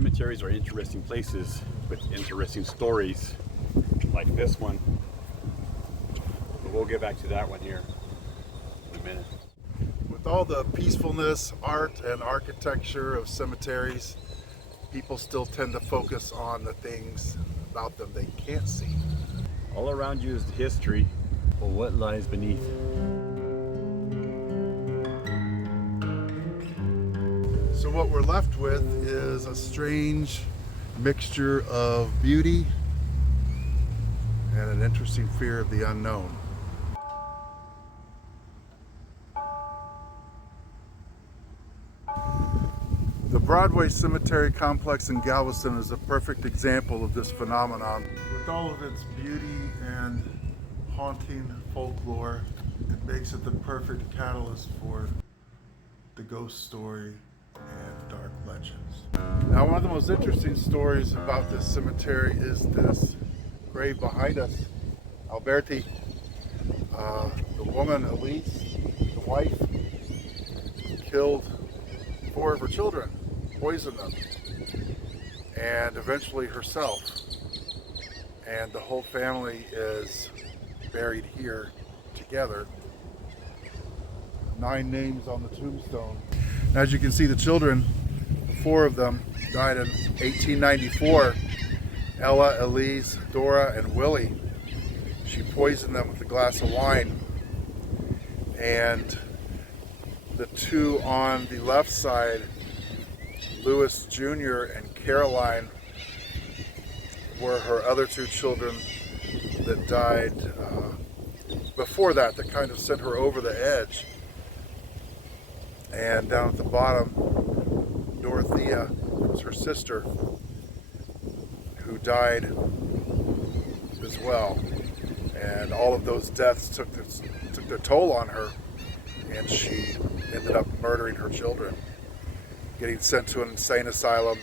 Cemeteries are interesting places with interesting stories like this one. But we'll get back to that one here in a minute. With all the peacefulness, art, and architecture of cemeteries, people still tend to focus on the things about them they can't see. All around you is the history, but what lies beneath? So what we're left with is a strange mixture of beauty and an interesting fear of the unknown. The Broadway Cemetery Complex in Galveston is a perfect example of this phenomenon. With all of its beauty and haunting folklore, it makes it the perfect catalyst for the ghost story and dark legends. Now, one of the most interesting stories about this cemetery is this grave behind us, Alberti. The woman, Elise, the wife, killed 4 of her children, poisoned them, and eventually herself. And the whole family is buried here together. 9 names on the tombstone. As you can see, the children, 4 of them, died in 1894. Ella, Elise, Dora, and Willie. She poisoned them with a glass of wine. And the 2 on the left side, Louis Jr. and Caroline, were her other 2 children that died before that kind of sent her over the edge. And down at the bottom, Dorothea was her sister, who died as well. And all of those deaths took their toll on her, and she ended up murdering her children, getting sent to an insane asylum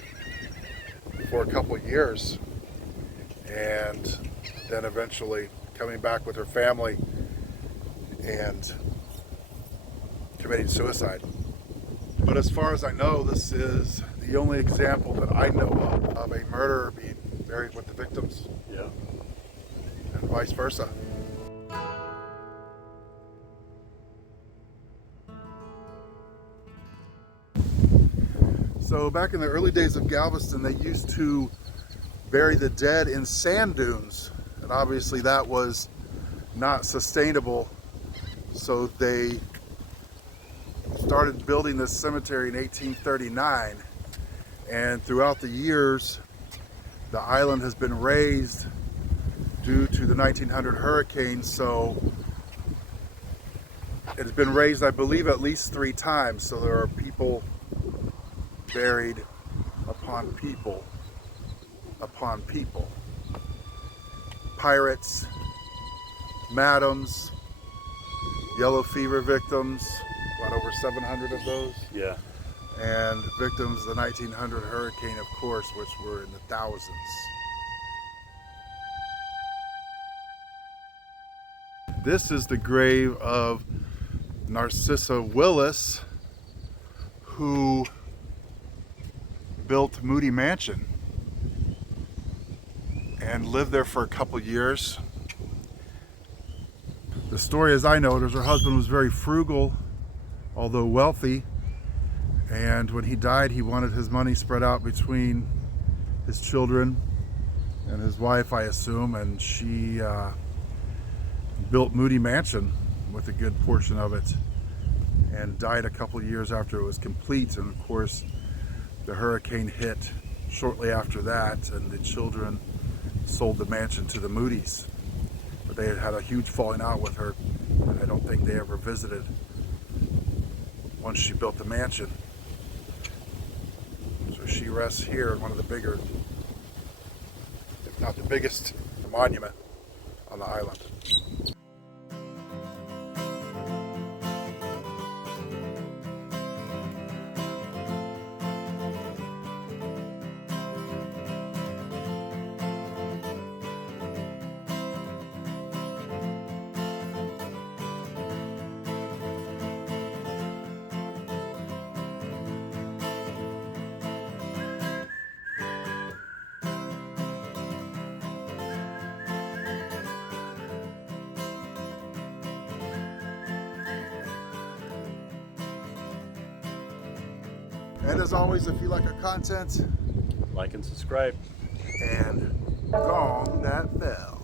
for a couple of years, and then eventually coming back with her family and committing suicide. But as far as I know, this is the only example that I know of a murderer being buried with the victims. Yeah. And vice versa. So back in the early days of Galveston, they used to bury the dead in sand dunes. And obviously that was not sustainable. So they started building this cemetery in 1839. And throughout the years, the island has been raised due to the 1900 hurricane. So it has been raised, I believe, at least 3 times. So there are people buried upon people upon people. Pirates, madams, yellow fever victims, what, over 700 of those? Yeah. And victims of the 1900 hurricane, of course, which were in the thousands. This is the grave of Narcissa Willis, who built Moody Mansion and lived there for a couple years. The story, as I know it, is her husband was very frugal, although wealthy, and when he died, he wanted his money spread out between his children and his wife, I assume, and she built Moody Mansion with a good portion of it and died a couple years after it was complete. And of course, the hurricane hit shortly after that, and the children sold the mansion to the Moodys. But they had had a huge falling out with her, and I don't think they ever visited once she built the mansion. So she rests here in one of the bigger, if not the biggest, monument on the island. And as always, if you like our content, Like and subscribe. and gong that bell.